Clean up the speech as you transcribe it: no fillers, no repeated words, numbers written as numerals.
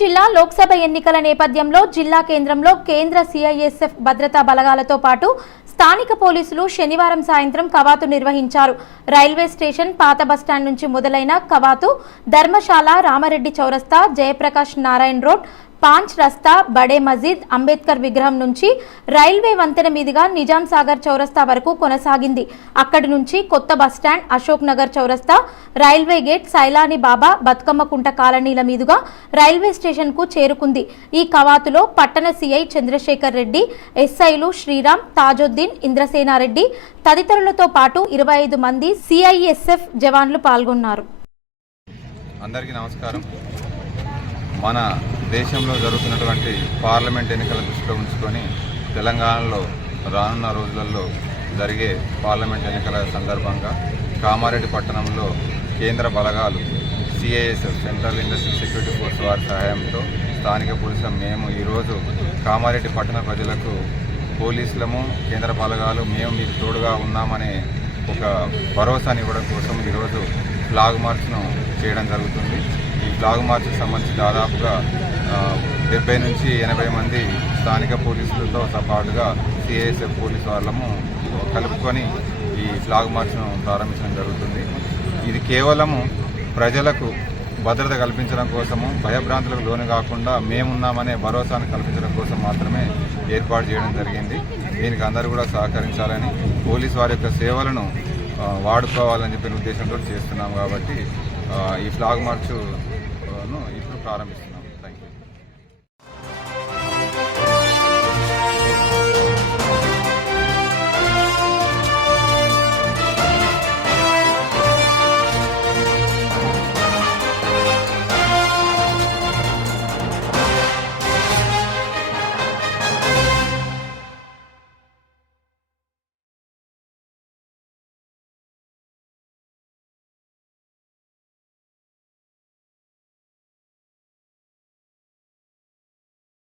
జిల్లా లోక్సభ ఎన్నికల నేపథ్యంలో జిల్లా కేంద్రంలో కేంద్ర సిఐఎస్ఎఫ్ భద్రతా బలగాలతో పాటు స్థానిక పోలీసులు శనివారం సాయంత్రం కవాతు నిర్వహించారు. రైల్వే స్టేషన్, పాత బస్టాండ్ నుంచి మొదలైన కవాతు ధర్మశాల, రామారెడ్డి చౌరస్తా, జయప్రకాష్ నారాయణ రోడ్, పాంచ్ రస్తా, బడే మజీద్, అంబేద్కర్ విగ్రహం నుంచి రైల్వే వంతెన మీదుగా నిజాం సాగర్ చౌరస్తా వరకు కొనసాగింది. అక్కడి నుంచి కొత్త బస్టాండ్, అశోక్ నగర్ చౌరస్తా, రైల్వే గేట్, సైలాని బాబా, బతుకమ్మకుంట కాలనీల మీదుగా రైల్వే స్టేషన్ కు చేరుకుంది. ఈ కవాతులో పట్టణ సిఐ చంద్రశేఖర్ రెడ్డి, ఎస్ఐలు శ్రీరామ్, తాజుద్దీన్, ఇంద్రసేనారెడ్డి తదితరులతో పాటు 25 మంది సిఐఎస్ఎఫ్ జవాన్లు పాల్గొన్నారు. అందరికీ నమస్కారం. మన దేశంలో జరుగుతున్నటువంటి పార్లమెంట్ ఎన్నికల దృష్టిలో ఉంచుకొని తెలంగాణలో రానున్న రోజులలో జరిగే పార్లమెంట్ ఎన్నికల సందర్భంగా కామారెడ్డి పట్టణంలో కేంద్ర బలగాలు CISF central industrial security force వారి సహాయంతో స్థానిక పోలీసులు మేము ఈరోజు కామారెడ్డి పట్టణ ప్రజలకు పోలీసులము, కేంద్ర బలగాలు మేము మీకు తోడుగా ఉన్నామనే ఒక భరోసాని ఇవ్వడం కోసం ఈరోజు ఫ్లాగ్ మార్చ్ను చేయడం జరుగుతుంది. ఈ ఫ్లాగ్ మార్చ్కి సంబంధించి దాదాపుగా 70 నుంచి 80 మంది స్థానిక పోలీసులతో పాటుగా సిఐఎస్ఎఫ్ పోలీసు వాళ్ళము కలుపుకొని ఈ ఫ్లాగ్ మార్చ్ను ప్రారంభించడం జరుగుతుంది. ఇది కేవలము ప్రజలకు భద్రత కల్పించడం కోసము, భయభ్రాంతులకు లోను కాకుండా మేమున్నామనే భరోసాను కల్పించడం కోసం మాత్రమే ఏర్పాటు చేయడం జరిగింది. దీనికి అందరూ కూడా సహకరించాలని, పోలీసు వారి యొక్క సేవలను వాడుకోవాలని చెప్పిన ఉద్దేశంతో చేస్తున్నాం. కాబట్టి ఈ ఫ్లాగ్ మార్చ్ను ఇప్పుడు ప్రారంభిస్తున్నాం.